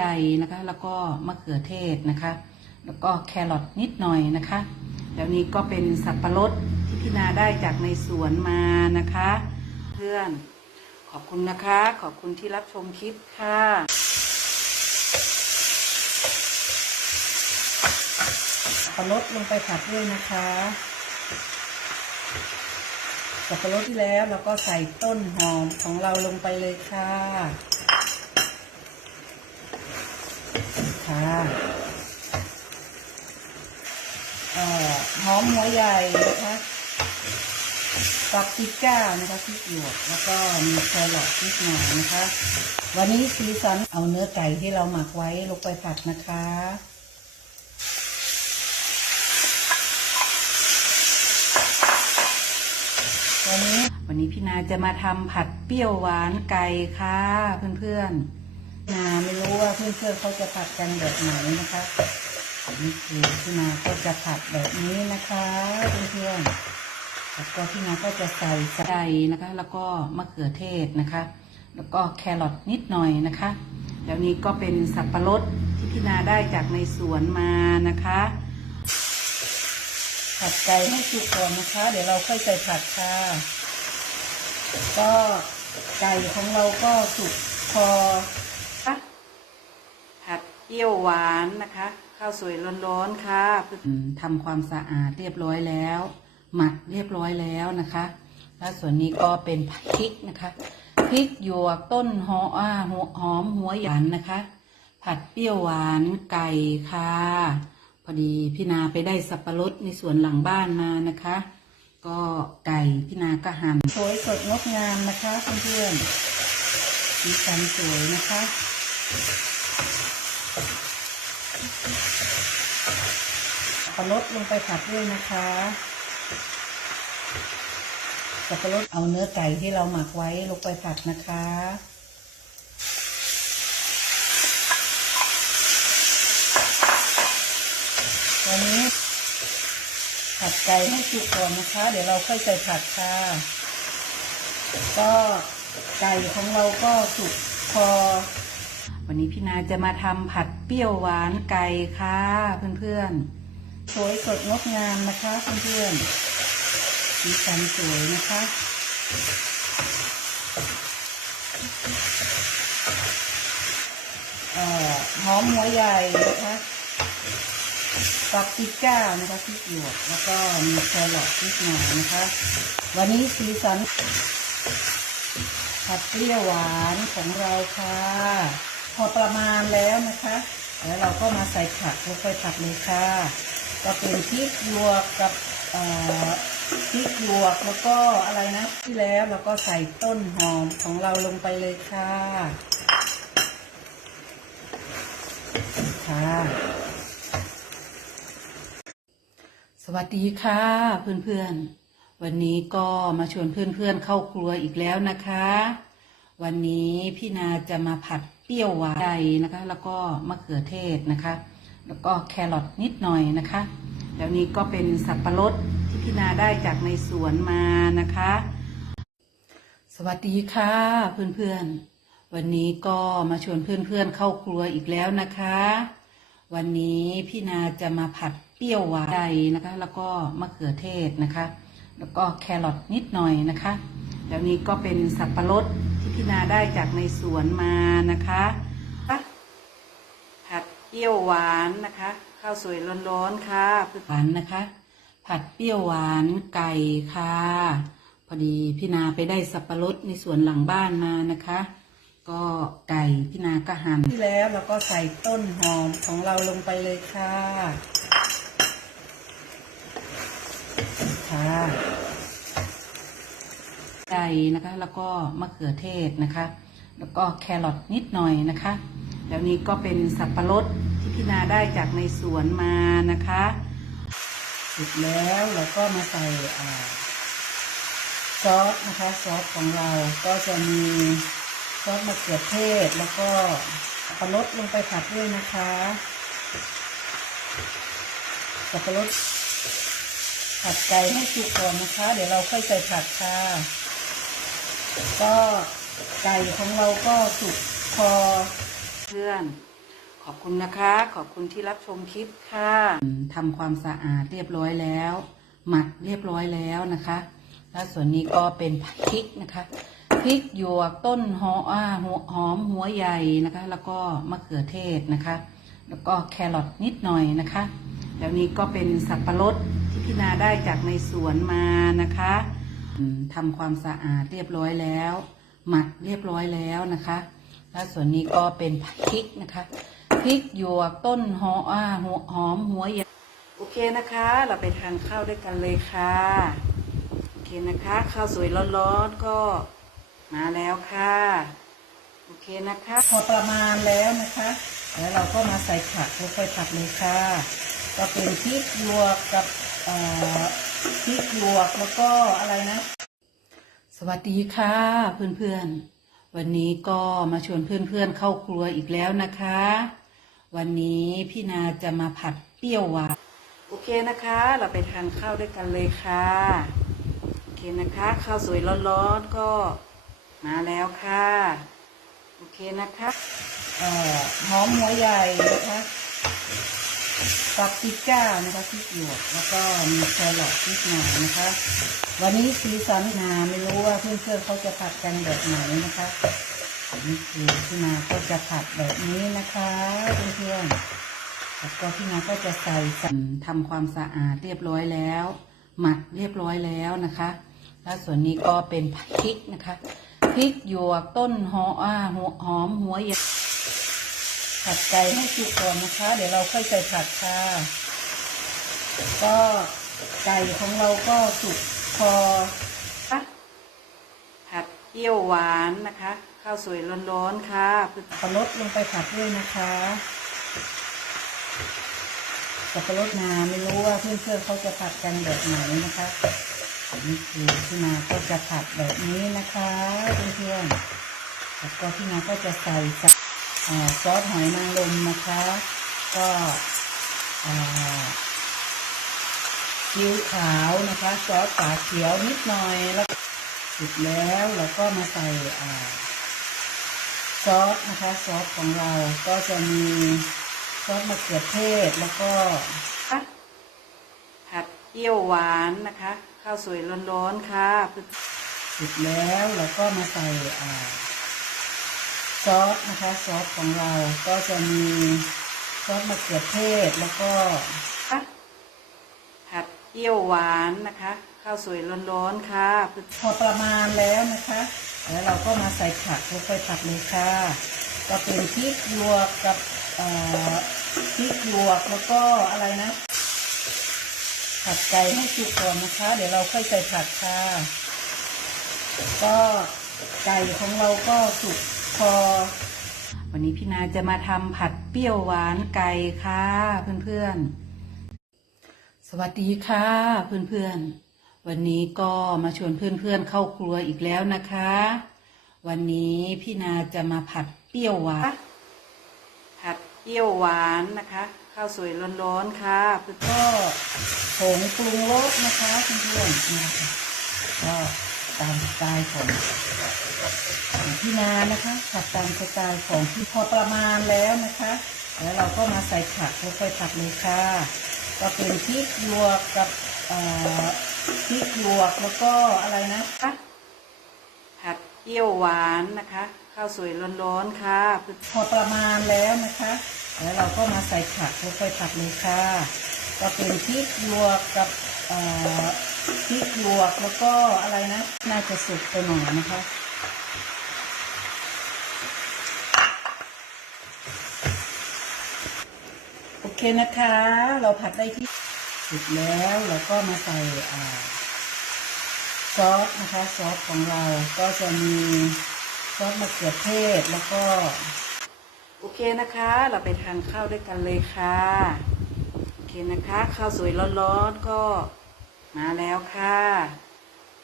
ใหญ่นะคะ แล้วก็มะเขือเทศนะคะ แล้วก็แครอทนิดหน่อยนะคะแล้วนี้ก็เป็นสับปะรดที่พี่นาได้จากในสวนมานะคะ เพื่อนขอบคุณนะคะ ขอบคุณที่รับชมคลิปค่ะสับปะรดลงไปผัดด้วยนะคะสับปะรดที่แล้วเราก็ใส่ต้นหอมของเราลงไปเลยค่ะ ค่ะหอมหัวใหญ่นะคะปาปริก้านะคะพริกหยวกแล้วก็มีแครอทนิดหน่อยนะคะ วันนี้ซีซันเอาเนื้อไก่ที่เราหมักไว้ลงไปผัดนะคะวันนี้วันนี้พี่นาจะมาทำผัดเปรี้ยวหวานไก่ค่ะเพื่อนๆ ว่าเพื่อนๆเขาจะผัดกันแบบไหนนะคะนี่คือพี่นาก็จะผัดแบบนี้นะคะเพื่อนๆแล้วก็พี่นาก็จะใส่ใส่นะคะ แล้วก็มะเขือเทศนะคะ แล้วก็แครอทนิดหน่อยนะคะแล้วนี้ก็เป็นสับปะรดที่พี่นาได้จากในสวนมานะคะผัดไก่ให้สุกก่อนนะคะ เดี๋ยวเราค่อยใส่ผักค่ะ ก็ไก่ของเราก็สุกพอ เปรี้ยวหวานนะคะ ข้าวสวยร้อนๆค่ะทำความสะอาดเรียบร้อยแล้ว หมักเรียบร้อยแล้วนะคะ แล้วส่วนนี้ก็เป็นพริกนะคะพริกหยวกต้นหออ่าหัวหอมหัวหยานนะคะ ผัดเปรี้ยวหวานไก่ค่ะ พอดีพี่นาไปได้สับปะรดในสวนหลังบ้านมานะคะ ก็ไก่พี่นาก็หั่นสวยสดงดงามนะคะเพื่อนๆสีสันสวยนะคะ สับปะรดลงไปผัดด้วยนะคะสับปะรดเอาเนื้อไก่ที่เราหมักไว้ลงไปผัดนะคะวันนี้ผัดไก่ให้สุกก่อนนะคะ เดี๋ยวเราค่อยใส่ผักค่ะ ก็ไก่ของเราก็สุกพอ วันนี้พี่นาจะมาทำผัดเปรี้ยวหวานไก่ค่ะ เพื่อนๆ สวยสดงดงามนะคะเพื่อนๆสีสันสวยนะคะอ่อหอมหัวใหญ่นะคะปาปริก้านะคะพริกหยวกแล้วก็มีแครอทนิดหน่อยนะคะ วันนี้สีสันผัดเปรี้ยวหวานของเราค่ะ พอประมาณแล้วนะคะ แล้วเราก็มาใส่ผักลงไปผัดเลยค่ะ ก็เป็นพริกหยวกกับพริกหยวกแล้วก็อะไรนะที่แล้วเราก็ใส่ต้นหอมของเราลงไปเลยค่ะค่ะ สวัสดีค่ะเพื่อนๆ วันนี้ก็มาชวนเพื่อนๆเข้าครัวอีกแล้วนะคะ วันนี้พี่นาจะมาผัดเปรี้ยวหวานไก่นะคะ แล้วก็มะเขือเทศนะคะ แล้วก็แครอทนิดหน่อยนะคะแล้วนี้ก็เป็นสับปะรดที่พี่นาได้จากในสวนมานะคะ สวัสดีค่ะเพื่อนๆ วันนี้ก็มาชวนเพื่อนๆเข้าครัวอีกแล้วนะคะ วันนี้พี่นาจะมาผัดเปรี้ยวหวานไก่นะคะ แล้วก็มะเขือเทศนะคะ แล้วก็แครอทนิดหน่อยนะคะ แล้วนี้ก็เป็นสับปะรด พี่นาได้จากในสวนมานะคะผัดเปรี้ยวหวานนะคะข้าวสวยร้อนๆค่ะหวานนะคะ ผัดเปรี้ยวหวานไก่ค่ะ พอดีพี่นาไปได้สับปะรดในสวนหลังบ้านมานะคะ ก็ไก่พี่นาก็หั่นที่แล้วเราก็ใส่ต้นหอมของเราลงไปเลยค่ะค่ะ ไก่นะคะ แล้วก็มะเขือเทศนะคะ แล้วก็แครอทนิดหน่อยนะคะ แล้วนี้ก็เป็นสับปะรดที่พี่นาได้จากในสวนมานะคะเสร็จแล้วเราก็มาใส่ซอสนะคะซอสของเราก็จะมีซอสมะเขือเทศ แล้วก็สับปะรดลงไปผัดด้วยนะคะสับปะรดผัดไก่ให้สุกก่อนนะคะ เดี๋ยวเราค่อยใส่ผักค่ะ ก็ไก่ของเราก็สุกพอเพื่อน ขอบคุณนะคะ ขอบคุณที่รับชมคลิปค่ะทำความสะอาดเรียบร้อยแล้ว หมักเรียบร้อยแล้วนะคะ แล้วส่วนนี้ก็เป็นพริกนะคะพริกหยวกต้นหออาหัวหอมหัวใหญ่นะคะ แล้วก็มะเขือเทศนะคะ แล้วก็แครอทนิดหน่อยนะคะ แล้วนี้ก็เป็นสับปะรดที่พี่นาได้จากในสวนมานะคะ ทำความสะอาดเรียบร้อยแล้ว หมักเรียบร้อยแล้วนะคะ แล้วส่วนนี้ก็เป็นพริกนะคะพริกหยวกต้นหออ่าหัวหอมหัวใหญ่โอเคนะคะ เราไปทานข้าวด้วยกันเลยค่ะโอเคนะคะข้าวสวยร้อนๆก็มาแล้วค่ะโอเคนะคะ พอประมาณแล้วนะคะ แล้วเราก็มาใส่ผักลงไปผัดเลยค่ะ ก็เป็นพริกหยวกกับเอ่อ พริกหยวกแล้วก็อะไรนะ สวัสดีค่ะเพื่อนๆ วันนี้ก็มาชวนเพื่อนๆ เข้าครัวอีกแล้วนะคะ วันนี้พี่นาจะมาผัดเปรี้ยวหวานโอเคนะคะ เราไปทานข้าวด้วยกันเลยค่ะโอเคนะคะข้าวสวยร้อนๆก็มาแล้วค่ะโอเคนะคะเอ่อหอมหัวใหญ่นะคะ ปาปริก้านะคะพริกหยวกแล้วก็มีแครอทนิดหน่อยนะคะ วันนี้สีสันนาไม่รู้ว่าเพื่อนๆเขาจะผัดกันแบบไหนนะคะนี่คือพี่นาก็จะผัดแบบนี้นะคะเพื่อนๆแล้วก็พี่นาก็จะใส่สันทำความสะอาดเรียบร้อยแล้ว หมักเรียบร้อยแล้วนะคะ แล้วส่วนนี้ก็เป็นพริกนะคะพริกหยวกต้นหออ่าหัวหอมหัวใหญ่ ผัดไก่ให้สุกก่อนนะคะ เดี๋ยวเราค่อยใส่ผักค่ะก็ไก่ของเราก็สุกพอผัดเกี๊ยวหวานนะคะข้าวสวยร้อนๆค่ะสับปะรดลงไปผัดด้วยนะคะสับปะรดนาไม่รู้ว่าเพื่อนๆเขาจะผัดกันแบบไหนนะคะนี่คือพี่นาก็จะผัดแบบนี้นะคะเพื่อนๆแล้วก็พี่นาก็จะใส่สับอ่า ซอสหอยนางรมนะคะ ก็อ่าซีอิ๊วขาวนะคะ ซอสฝาเขียวนิดหน่อยแล้วเสร็จแล้วเราก็มาใส่ซอสนะคะ ซอสของเราก็จะมีซอสมะเขือเทศแล้วก็ผัดเกี๊ยวหวานนะคะ ข้าวสวยร้อนๆค่ะเสร็จแล้วเราก็มาใส่ ซอสนะคะซอสของเราก็จะมีซอสมะเขือเทศแล้วก็ผัดเกี๊ยวหวานนะคะ ข้าวสวยร้อนๆค่ะพอประมาณแล้วนะคะ แล้วเราก็มาใส่ผักลงไปผัดเลยค่ะ ก็เป็นพริกหยวกกับพริกหยวกแล้วก็อะไรนะ ผัดไก่ให้สุกก่อนนะคะ เดี๋ยวเราค่อยใส่ผักค่ะ ก็ไก่ของเราก็สุก พอ วันนี้พี่นาจะมาทำผัดเปรี้ยวหวานไก่ค่ะเพื่อนๆ สวัสดีค่ะเพื่อนๆ วันนี้ก็มาชวนเพื่อนๆเข้าครัวอีกแล้วนะคะ วันนี้พี่นาจะมาผัดเปรี้ยวหวาน ผัดเปรี้ยวหวานนะคะ ข้าวสวยร้อนๆค่ะก็ผงปรุงรสนะคะเพื่อนๆนะคะก็ ตามสไตล์ของของพี่นานะคะผัดตามสไตล์ของพี่พอประมาณแล้วนะคะ แล้วเราก็มาใส่ผักลงไปผัดเลยค่ะก็เป็นพริกหยวกกับพริกหยวกแล้วก็อะไรนะคะผัดเกี๊ยวหวานนะคะข้าวสวยร้อนๆค่ะพอประมาณแล้วนะคะ แล้วเราก็มาใส่ผักลงไปผัดเลยค่ะก็เป็นพริกหยวกกับ พริกหยวกแล้วก็อะไรนะ น่าจะสุกไปหน่อยนะคะโอเคนะคะ เราผัดได้ที่สร็จแล้วเราก็มาใส่อ่าซอสนะคะซอสของเราก็จะมีซอสมะเขือเทศแล้วก็ โอเคนะคะ เราไปทานข้าวด้วยกันเลยค่ะ โอเคนะคะ ข้าวสวยร้อนๆก็ มาแล้วค่ะ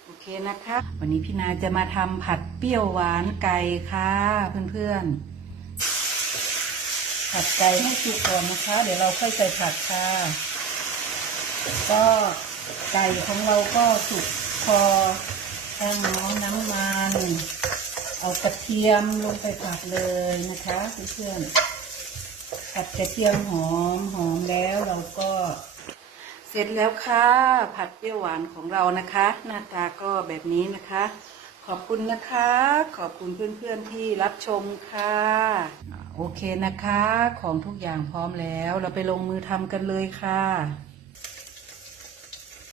โอเคนะคะ วันนี้พี่นาจะมาทำผัดเปรี้ยวหวานไก่ค่ะ เพื่อนๆ ผัดไก่ให้สุกก่อนนะคะ เดี๋ยวเราค่อยใส่ผักค่ะ ก็ไก่ของเราก็สุกพอตั้งน้ำน้ำมัน เอากระเทียมลงไปผัดเลยนะคะเพื่อนๆผัดกระเทียมหอมหอมแล้วเราก็ เสร็จแล้วค่ะ ผัดเปรี้ยวหวานของเรานะคะ หน้าตาก็แบบนี้นะคะ ขอบคุณนะคะ ขอบคุณเพื่อนๆที่รับชมค่ะ โอเคนะคะ ของทุกอย่างพร้อมแล้ว เราไปลงมือทำกันเลยค่ะ